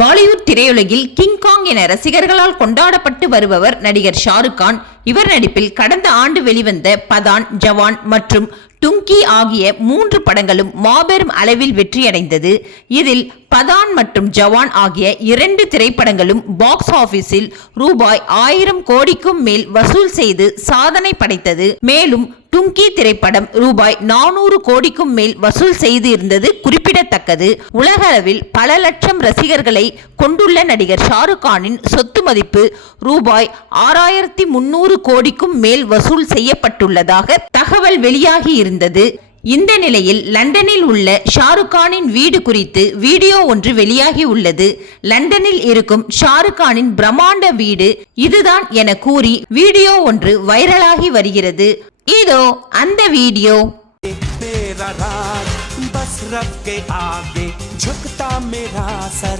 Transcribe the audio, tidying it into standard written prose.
பாலிவுட் திரையுலகில் கிங்காங் என ரசிகர்களால் கொண்டாடப்பட்டு வருபவர் நடிகர் ஷாருக் கான். இவர் நடிப்பில் கடந்த ஆண்டு வெளிவந்த பதான், ஜவான் மற்றும் டுங்கி ஆகிய 3 படங்களும் மாபெரும் அளவில் வெற்றியடைந்தது. இதில் பதான் மற்றும் ஜவான் ஆகிய 2 திரைப்படங்களும் பாக்ஸ் ஆபீஸில் ரூபாய் 1000 கோடிக்கும் மேல் வசூல் செய்து சாதனை படைத்தது. மேலும் டுங்கி திரைப்படம் ரூபாய் 400 கோடிக்கும் மேல் வசூல் செய்து இருந்தது குறிப்பிடத்தக்கது. உலக அளவில் பல லட்சம் ரசிகர்களை கொண்டுள்ள நடிகர் ஷாருக் கானின் சொத்து மதிப்பு ரூபாய் 6300 கோடிக்கும் மேல் வசூல் செய்யப்பட்டுள்ளதாக தகவல் வெளியாகி இருந்தது. இந்த நிலையில் லண்டனில் உள்ள ஷாருக் கானின் வீடு குறித்து வீடியோ ஒன்று வெளியாகி உள்ளது. லண்டனில் இருக்கும் ஷாருக் கானின் பிரம்மாண்ட வீடு இதுதான் என கூறி வீடியோ ஒன்று வைரலாகி வருகிறது. இதோ அந்த வீடியோ. बस रब के आगे झुकता मेरा सर